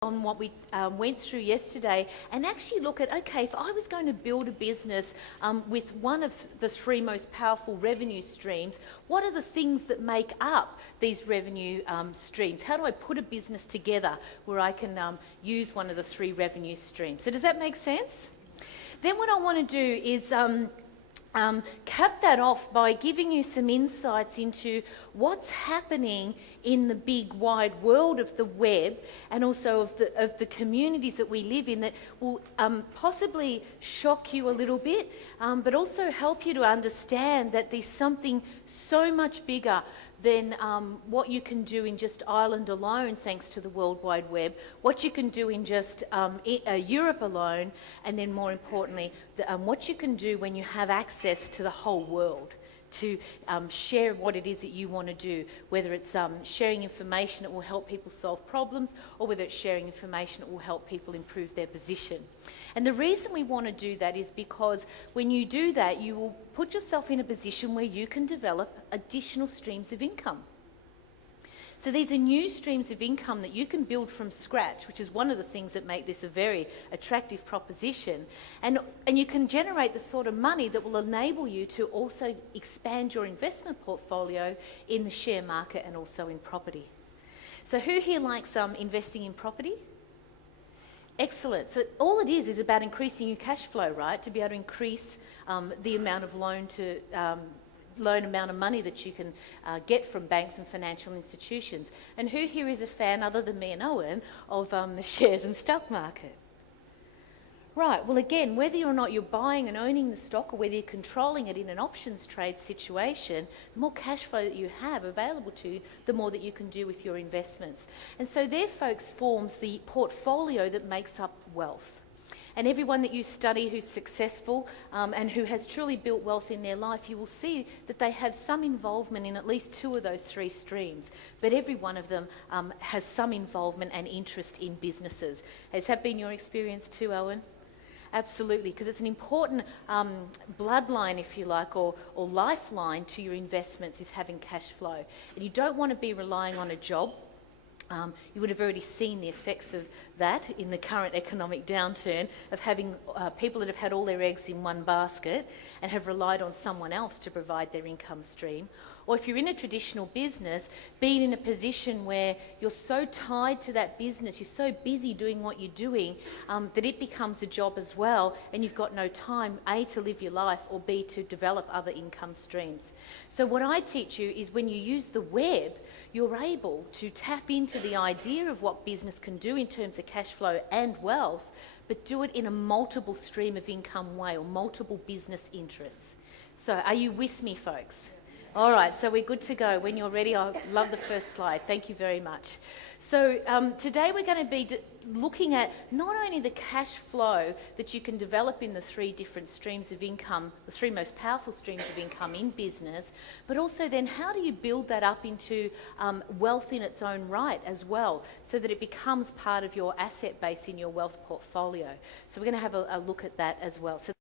on what we went through yesterday and actually look at, okay, if I was going to build a business with one of the three most powerful revenue streams, what are the things that make up these revenue streams? How do I put a business together where I can use one of the three revenue streams? So does that make sense? Then what I want to do is cap that off by giving you some insights into what's happening in the big wide world of the web and also of the communities that we live in that will possibly shock you a little bit, but also help you to understand that there's something so much bigger than what you can do in just Ireland alone, thanks to the World Wide Web, what you can do in just Europe alone, and then more importantly, what you can do when you have access to the whole world to share what it is that you want to do, whether it's sharing information that will help people solve problems or whether it's sharing information that will help people improve their position. And the reason we want to do that is because when you do that, you will put yourself in a position where you can develop additional streams of income. So these are new streams of income that you can build from scratch, which is one of the things that make this a very attractive proposition. And you can generate the sort of money that will enable you to also expand your investment portfolio in the share market and also in property. So who here likes investing in property? Excellent. So all it is about increasing your cash flow, right? To be able to increase the amount of loan amount of money that you can get from banks and financial institutions. And who here is a fan, other than me and Owen, of the shares and stock market? Right, well again, whether or not you're buying and owning the stock or whether you're controlling it in an options trade situation, the more cash flow that you have available to you, the more that you can do with your investments. And so there, folks, forms the portfolio that makes up wealth. And everyone that you study who's successful and who has truly built wealth in their life, you will see that they have some involvement in at least two of those three streams. But every one of them has some involvement and interest in businesses. Has that been your experience too, Owen? Absolutely, because it's an important bloodline, if you like, or lifeline to your investments is having cash flow. And you don't want to be relying on a job. You would have already seen the effects of that in the current economic downturn of having people that have had all their eggs in one basket and have relied on someone else to provide their income stream. Or if you're in a traditional business, being in a position where you're so tied to that business, you're so busy doing what you're doing, that it becomes a job as well, and you've got no time, A, to live your life, or B, to develop other income streams. So what I teach you is when you use the web, you're able to tap into the idea of what business can do in terms of cash flow and wealth, but do it in a multiple stream of income way or multiple business interests. So are you with me, folks? All right, so we're good to go. When you're ready, I love the first slide. Thank you very much. So today we're going to be looking at not only the cash flow that you can develop in the three different streams of income, the three most powerful streams of income in business, but also then how do you build that up into wealth in its own right as well, so that it becomes part of your asset base in your wealth portfolio. So we're going to have a look at that as well. So